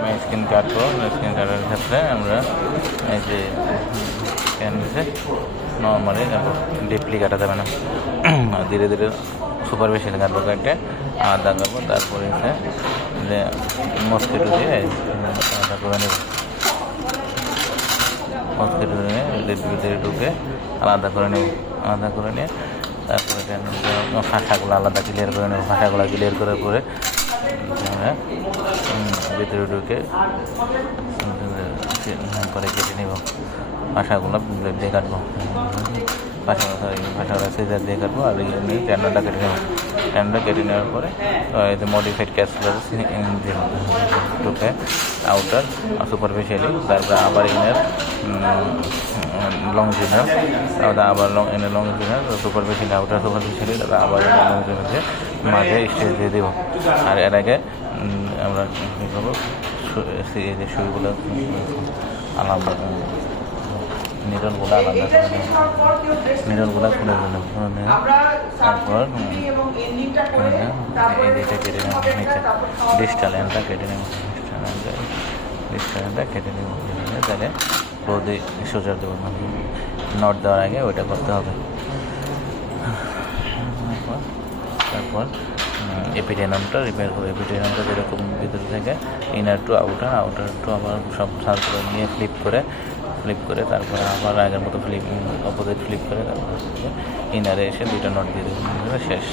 আমি স্ক্রিন কাটবো, স্ক্রিন কাটার ক্ষেত্রে আমরা এই যে ক্যানভাসে নর্মালি ডিপলি কাটা যাবে না, ধীরে ধীরে সুপারফিশিয়াল কাটবো, কেটে আলাদা করবো। তারপরে হচ্ছে যে মস্কিটো দিয়ে আলাদা করে নেব, মস্কিটো দিয়ে ভিতরে ঢুকে আলাদা করে নেব, আলাদা করে নিয়ে তারপরে ফাঁসাগুলো আলাদা ক্লিয়ার করে নেব। ফাঁসাগুলো ক্লিয়ার করার পরে আমরা ভিতরে ঢুকে করে কেটে নেব। ফাঁসাগুলো ব্লেড দিয়ে কাটবো, ফাঁসাগুলো সিজার দিয়ে কাটবো। আর ট্যান্ডনটা কেটে নেব। ট্যান্ডনটা কেটে নেওয়ার পরে এই মডিফাইড ক্যাপসুলার ঢুকে আউটার সুপারফিশিয়ালি, তারপরে আবার ইনার লংজিনার, আবার ইনার লংজিনার সুপারফিশিয়ালি, আউটার সুপারফিশিয়ালি, তারপরে আবার ইনার লংজিনার মাঝে স্টেজ দিয়ে দেবো। আর এর আগে আমরা কী করবো, যে সুইগুলো আলাদা, নিডলগুলো আলাদা করে নেব, নিডলগুলো খুলে দিলাম। তারপর এইটা কেটে নেব, নিচে ডিস্টাল এন্ডটা কেটে নেব, ডিস্টাল এন্ডটা কেটে নেব। তাহলে রোদে সোজা দেবো, নট দেওয়ার আগে ওইটা করতে হবে। তারপর এপিডেনামটা রিপেয়ার করবো। এপিডেনামটা যেরকম ভিতর থেকে inner to outer, outer to আবার সব সার্কেল নিয়ে ফ্লিপ করে তারপরে আবার আগের মতো অপোজিট ফ্লিপ করে তারপরে ইনারে এসে দুইটা নট দিয়ে দেবো, শেষ।